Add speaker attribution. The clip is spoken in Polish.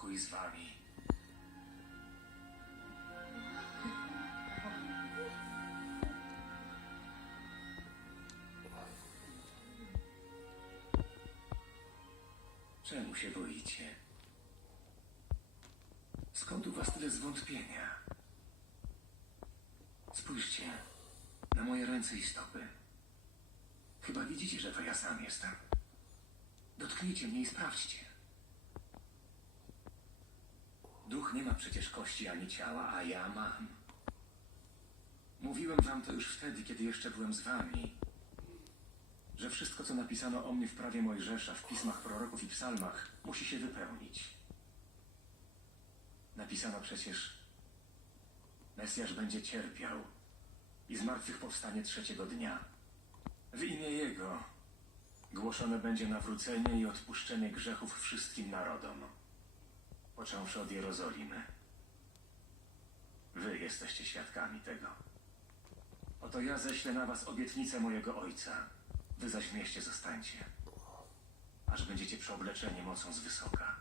Speaker 1: pokój z wami. Czemu się boicie? Skąd u was tyle zwątpienia? Spójrzcie na moje ręce i stopy. Chyba widzicie, że to ja sam jestem. Dotknijcie mnie i sprawdźcie. Nie ma przecież kości ani ciała, a ja mam. Mówiłem wam to już wtedy, kiedy jeszcze byłem z wami, że wszystko, co napisano o mnie w prawie Mojżesza, w pismach proroków i psalmach, musi się wypełnić. Napisano przecież, Mesjasz będzie cierpiał i zmartwychwstanie trzeciego dnia. W imię Jego głoszone będzie nawrócenie i odpuszczenie grzechów wszystkim narodom, począwszy od Jerozolimy. Wy jesteście świadkami tego. Oto ja ześlę na was obietnicę mojego Ojca. Wy zaś w mieście zostańcie, aż będziecie przeobleczeni mocą z wysoka.